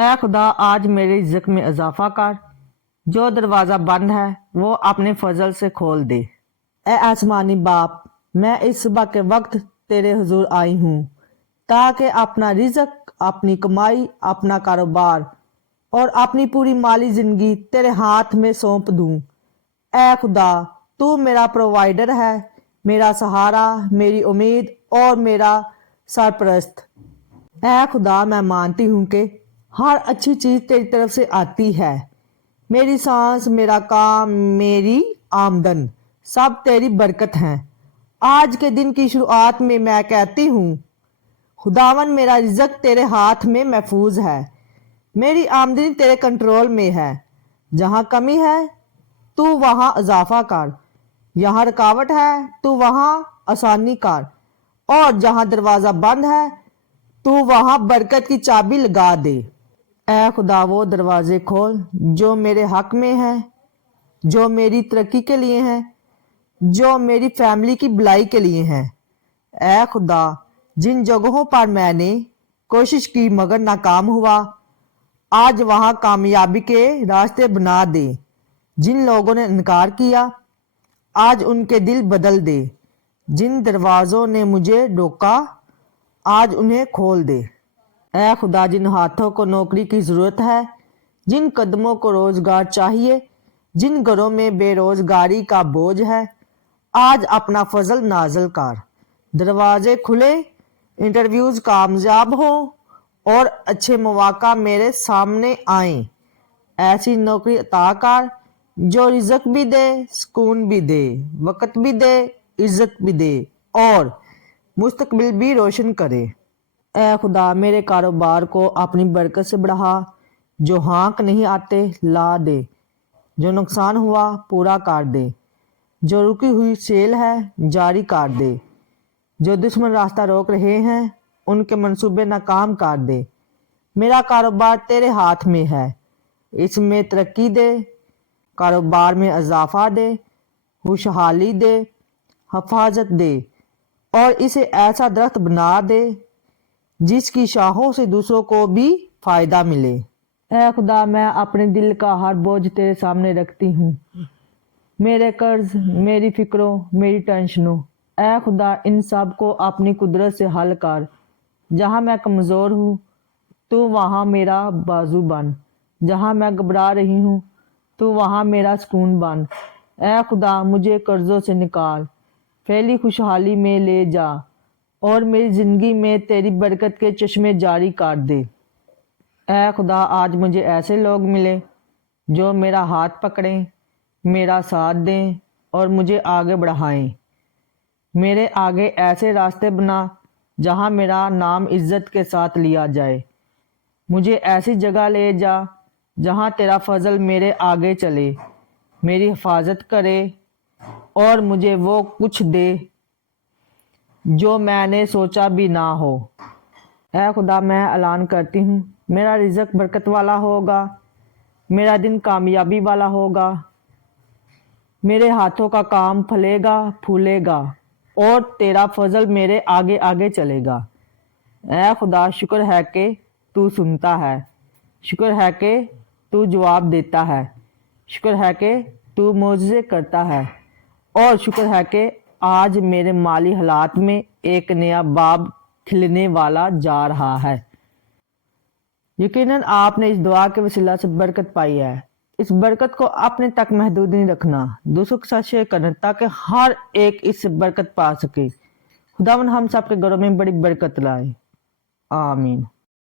اے خدا آج میری رزق میں اضافہ کر، جو دروازہ بند ہے وہ اپنے فضل سے کھول دے۔ اے آسمانی باپ، میں اس صبح کے وقت تیرے حضور آئی ہوں تاکہ اپنا رزق، اپنی کمائی، اپنا کاروبار اور اپنی پوری مالی زندگی تیرے ہاتھ میں سونپ دوں۔ اے خدا، تو میرا پرووائیڈر ہے، میرا سہارا، میری امید اور میرا سرپرست۔ اے خدا، میں مانتی ہوں کہ ہر اچھی چیز تیری طرف سے آتی ہے۔ میری سانس، میرا کام، میری آمدن سب تیری برکت ہیں۔ آج کے دن کی شروعات میں کہتی ہوں، خداون میرا رزق تیرے ہاتھ میں محفوظ ہے، میری آمدنی تیرے کنٹرول میں ہے۔ جہاں کمی ہے تو وہاں اضافہ کر، جہاں رکاوٹ ہے تو وہاں آسانی کر، اور جہاں دروازہ بند ہے تو وہاں برکت کی چابی لگا دے۔ اے خدا، وہ دروازے کھول جو میرے حق میں ہیں، جو میری ترقی کے لیے ہیں، جو میری فیملی کی بھلائی کے لیے ہیں۔ اے خدا، جن جگہوں پر میں نے کوشش کی مگر ناکام ہوا، آج وہاں کامیابی کے راستے بنا دے۔ جن لوگوں نے انکار کیا، آج ان کے دل بدل دے۔ جن دروازوں نے مجھے روکا، آج انہیں کھول دے۔ اے خدا، جن ہاتھوں کو نوکری کی ضرورت ہے، جن قدموں کو روزگار چاہیے، جن گھروں میں بے روزگاری کا بوجھ ہے، آج اپنا فضل نازل کر۔ دروازے کھلے، انٹرویوز کامیاب ہوں اور اچھے مواقع میرے سامنے آئیں۔ ایسی نوکری عطا کر جو رزق بھی دے، سکون بھی دے، وقت بھی دے، عزت بھی دے اور مستقبل بھی روشن کرے۔ اے خدا، میرے کاروبار کو اپنی برکت سے بڑھا، جو ہانک نہیں آتے لا دے، جو نقصان ہوا پورا کر دے، جو رکی ہوئی سیل ہے جاری کر دے، جو دشمن راستہ روک رہے ہیں ان کے منصوبے ناکام کر دے۔ میرا کاروبار تیرے ہاتھ میں ہے، اس میں ترقی دے، کاروبار میں اضافہ دے، خوشحالی دے، حفاظت دے اور اسے ایسا درخت بنا دے جس کی شاخوں سے دوسروں کو بھی فائدہ ملے۔ اے خدا، میں اپنے دل کا ہر بوجھ تیرے سامنے رکھتی ہوں، میرے قرض، میری فکروں، میری ٹینشنوں۔ اے خدا، ان سب کو اپنی قدرت سے حل کر۔ جہاں میں کمزور ہوں تو وہاں میرا بازو بن، جہاں میں گھبرا رہی ہوں تو وہاں میرا سکون بن۔ اے خدا، مجھے قرضوں سے نکال، پھیلی خوشحالی میں لے جا اور میری زندگی میں تیری برکت کے چشمے جاری کر دے۔ اے خدا، آج مجھے ایسے لوگ ملے جو میرا ہاتھ پکڑیں، میرا ساتھ دیں اور مجھے آگے بڑھائیں۔ میرے آگے ایسے راستے بنا جہاں میرا نام عزت کے ساتھ لیا جائے۔ مجھے ایسی جگہ لے جا جہاں تیرا فضل میرے آگے چلے، میری حفاظت کرے اور مجھے وہ کچھ دے جو میں نے سوچا بھی نہ ہو۔ اے خدا، میں اعلان کرتی ہوں، میرا رزق برکت والا ہوگا، میرا دن کامیابی والا ہوگا، میرے ہاتھوں کا کام پھلے گا، پھولے گا اور تیرا فضل میرے آگے آگے چلے گا۔ اے خدا، شکر ہے کہ تو سنتا ہے، شکر ہے کہ تو جواب دیتا ہے، شکر ہے کہ تو معجزے کرتا ہے اور شکر ہے کہ آج میرے مالی حالات میں ایک نیا باب کھلنے والا جا رہا ہے۔ یقیناً آپ نے اس دعا کے وسیلہ سے برکت پائی ہے۔ اس برکت کو اپنے تک محدود نہیں رکھنا، دوسروں کے ساتھ شیئر کرنا تاکہ ہر ایک اس سے برکت پا سکے۔ خداوند ہم سب کے گھروں میں بڑی برکت لائے، آمین۔